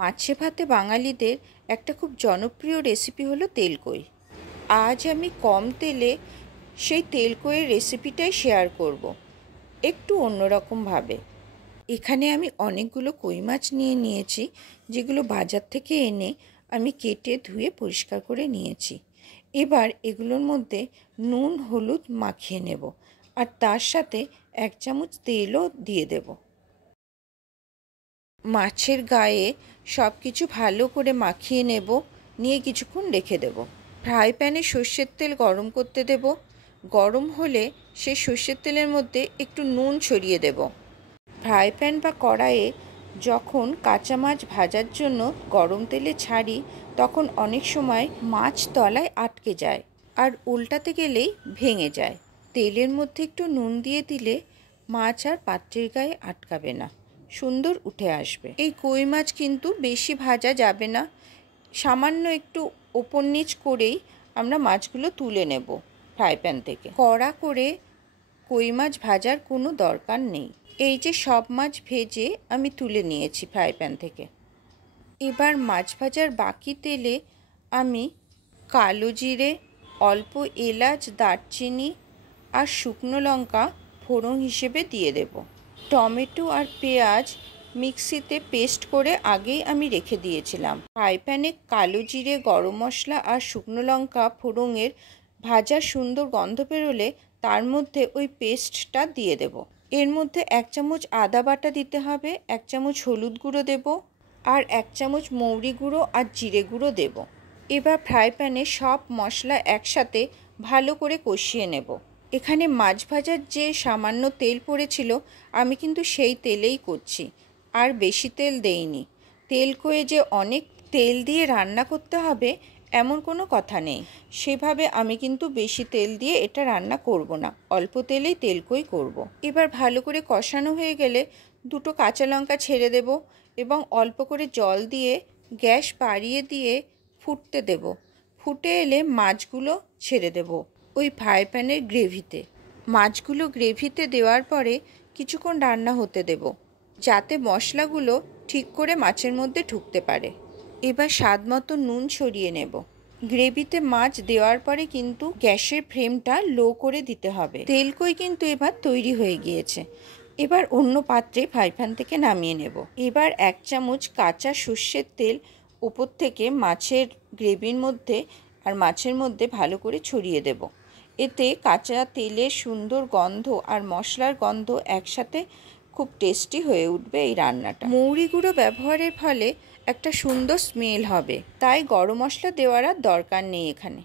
মাছে ভাতে বাঙালিদের একটা খুব জনপ্রিয় রেসিপি হলো তেলকই। আজ আমি কম তেলে সেই তেলকইয়ের রেসিপিটাই শেয়ার করব, একটু অন্যরকমভাবে। এখানে আমি অনেকগুলো কই মাছ নিয়ে নিয়েছি, যেগুলো বাজার থেকে এনে আমি কেটে ধুয়ে পরিষ্কার করে নিয়েছি। এবার এগুলোর মধ্যে নুন হলুদ মাখিয়ে নেব, আর তার সাথে 1 চামচ তেলও দিয়ে দেব। মাছের গায়ে সব কিছু ভালো করে মাখিয়ে নেব, নিয়ে কিছুক্ষণ রেখে দেব। ফ্রাই প্যানে সর্ষের তেল গরম করতে দেব। গরম হলে সেই সর্ষের তেলের মধ্যে একটু নুন ছড়িয়ে দেব। ফ্রাই প্যান বা কড়াইয়ে যখন কাঁচা মাছ ভাজার জন্য গরম তেলে ছাড়ি, তখন অনেক সময় মাছ তলায় আটকে যায় আর উল্টাতে গেলেই ভেঙে যায়। তেলের মধ্যে একটু নুন দিয়ে দিলে মাছ আর পাত্রের গায়ে আটকাবে না, সুন্দর উঠে আসবে। এই কই মাছ কিন্তু বেশি ভাজা যাবে না, সামান্য একটু ওপর নিচ করেই আমরা মাছগুলো তুলে নেব ফ্রাই প্যান থেকে। কড়া করে কই মাছ ভাজার কোনো দরকার নেই। এই যে সব মাছ ভেজে আমি তুলে নিয়েছি ফ্রাই প্যান থেকে। এবার মাছ ভাজার বাকি তেলে আমি কালো জিরে, অল্প এলাচ, দারচিনি আর শুকনো লঙ্কা ফোড়ন হিসেবে দিয়ে দেব। টমেটো আর পেঁয়াজ মিক্সিতে পেস্ট করে আগেই আমি রেখে দিয়েছিলাম। ফ্রাই প্যানে কালো জিরে, গরম মশলা আর শুকনো লঙ্কা ফোড়নের ভাজা সুন্দর গন্ধ বেরোলে তার মধ্যে ওই পেস্টটা দিয়ে দেব। এর মধ্যে 1 চামচ আদা বাটা দিতে হবে, 1 চামচ হলুদ গুঁড়ো দেব, আর 1 চামচ মৌরি গুঁড়ো আর জিরে গুঁড়ো দেব। এবার ফ্রাই প্যানে সব মশলা একসাথে ভালো করে কষিয়ে নেব। এখানে মাছ ভাজার যে সামান্য তেল পড়েছিল, আমি কিন্তু সেই তেলেই করছি, আর বেশি তেল দেইনি। তেলকইয়ে যে অনেক তেল দিয়ে রান্না করতে হবে এমন কোনো কথা নেই, সেভাবে আমি কিন্তু বেশি তেল দিয়ে এটা রান্না করব না, অল্প তেলেই তেলকই করব। এবার ভালো করে কষানো হয়ে গেলে 2টো কাঁচা লঙ্কা ছেড়ে দেব এবং অল্প করে জল দিয়ে গ্যাস বাড়িয়ে দিয়ে ফুটতে দেব। ফুটে এলে মাছগুলো ছেড়ে দেব ওই ফ্রাই প্যানের গ্রেভিতে। মাছগুলো গ্রেভিতে দেওয়ার পরে কিছুক্ষণ রান্না হতে দেব, যাতে মশলাগুলো ঠিক করে মাছের মধ্যে ঢুকতে পারে। এবার স্বাদ মতো নুন ছড়িয়ে নেব। গ্রেভিতে মাছ দেওয়ার পরে কিন্তু গ্যাসের ফ্লেমটা লো করে দিতে হবে। তেলকই কিন্তু এবার তৈরি হয়ে গিয়েছে। এবার অন্য পাত্রে ফ্রাই প্যান থেকে নামিয়ে নেব। এবার 1 চামচ কাঁচা সর্ষের তেল উপর থেকে মাছের গ্রেভির মধ্যে আর মাছের মধ্যে ভালো করে ছড়িয়ে দেব। এতে কাঁচা তেলের সুন্দর গন্ধ আর মশলার গন্ধ একসাথে খুব টেস্টি হয়ে উঠবে এই রান্নাটা। মৌরি গুঁড়ো ব্যবহারের ফলে একটা সুন্দর স্মেল হবে, তাই গরম মশলা দেওয়ার আর দরকার নেই এখানে।